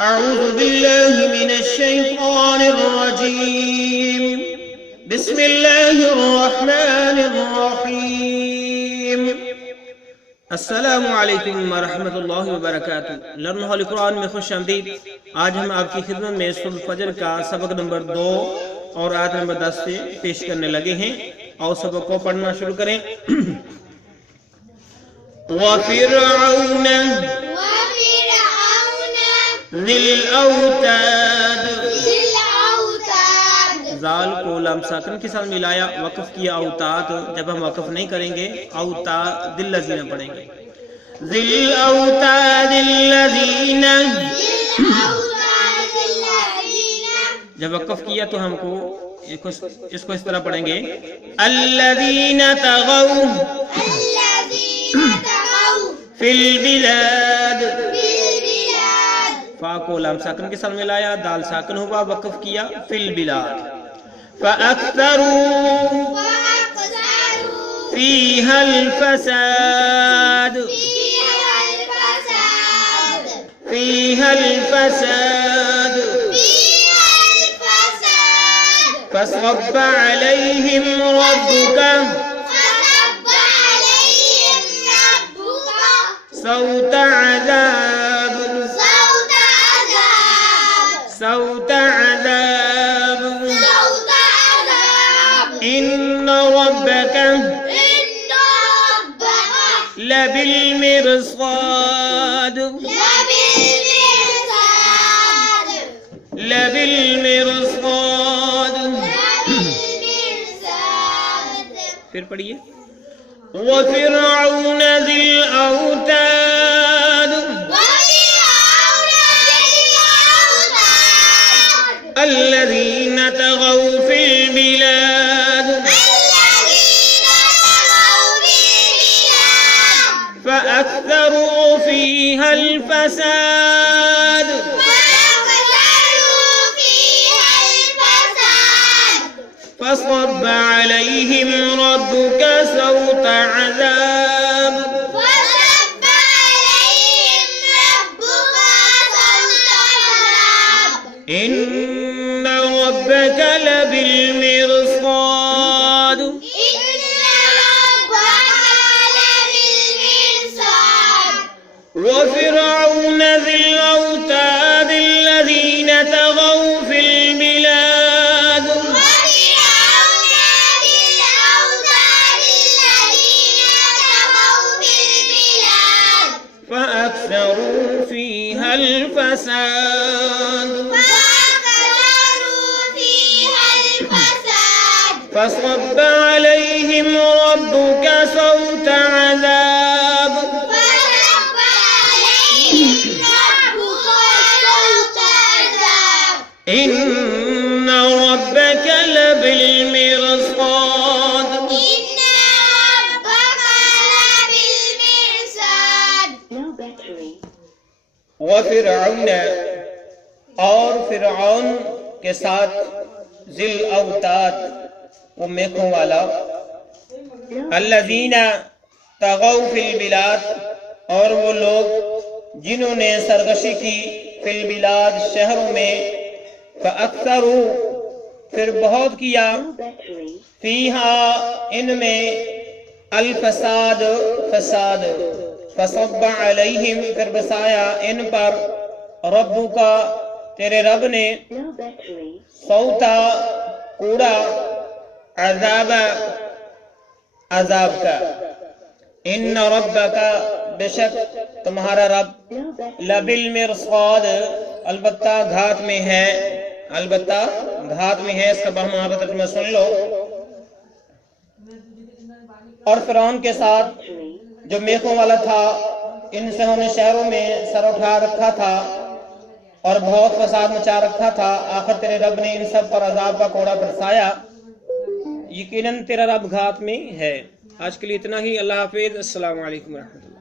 أعوذ بالله من الشيطان الرجيم بسم الله الرحمن الرحيم السلام علیکم ورحمۃ اللہ وبرکاتہ۔ لرن ہولی قرآن میں خوش آمدید۔ آج ہم آپ کی خدمت میں سورۃ الفجر کا سبق نمبر 2 اور آیت نمبر 10 سے پیش کرنے لگے ہیں، اور سبق کو پڑھنا شروع کریں۔ وَفِرْعَوْنَ ذِي الْأَوْتَادِ، زال کو لام ساکن کے ساتھ ملایا، وقف کیا اوتاد۔ جب ہم وقف نہیں کریں گے اوتاد الذین پڑھیں گے۔ ذی الاوتاد الذین، جب وقف کیا تو ہم کو اس کو اس طرح پڑھیں گے، الذین طغوا فی البلاد۔ فا کو لام ساکن کے ساتھ ملایا، دال ساکن ہوا، وقف کیا، فی البلاد۔ فَأَكْثَرُوا فِيهَا الْفَسَادَ، فِيهَا الْفَسَادَ فَصَبَّ عَلَيْهِمْ رَبُّكَ صَوْتَ عَذَابٍ، صَوْتَ عَذَابٍ، إِنَّ رَبَّكَ لَبِالْمِرْصَادِ، لَبِالْمِرْصَادِ۔ پھر پڑھیے، وَفِرْعَوْنَ ذِي الْأَوْتَادِ الَّذِينَ طَغَوْا فِي الْبِلَادِ فَأَكْثَرُوا فِيهَا الْفَسَادَ فَصَبَّ عَلَيْهِمْ رَبُّكَ صَوْتَ عَذَابٍ، إِنَّ رَبَّكَ لَبِالْمِرْصَادِ، وَفِرْعَوْنَ ذِي الْأَوْتَادِ الَّذِينَ طَغَوْا فِي الْبِلَادِ فَأَكْثَرُوا فِيهَا الْفَسَادَ فَصَبَّ عَلَيْهِمْ رَبُّكَ صَوْتَ عَذَابٍ، إِنَّ رَبَّكَ لَبِالْمِرْصَادِ۔ وَفِرْعَوْنَ، اور فرعون کے ساتھ، ذی الاوتاد، وہ میخوں والا، الذین طغوا فی البلاد، اور وہ لوگ جنہوں نے سرکشی کی، فی البلاد شہروں میں، فَأَكْثَرُوا، پھر بہت کیا، فیہا ان میں، الفساد فساد، فَصَبَّ عَلَيْهِمْ پھر بسایا ان پر، ربو کا تیرے رب نے، صوتا کوڑا، عذاب عذاب کا، ان ربک بے شک تمہارا رب، لبالمرصاد البتہ گھات میں ہے، البتہ گھات میں ہے۔ اس کا بہمانہ ترجمہ سن لو۔ اور فرعون کے ساتھ جو میخوں والا تھا، ان سے انہوں نے شہروں میں سر اٹھا رکھا تھا اور بہت فساد مچا رکھا تھا، آخر تیرے رب نے ان سب پر عذاب کا کوڑا برسایا، یقیناً تیرا رب گھات میں ہے۔ آج کے لیے اتنا ہی، اللہ حافظ، السلام علیکم ورحمۃ اللہ۔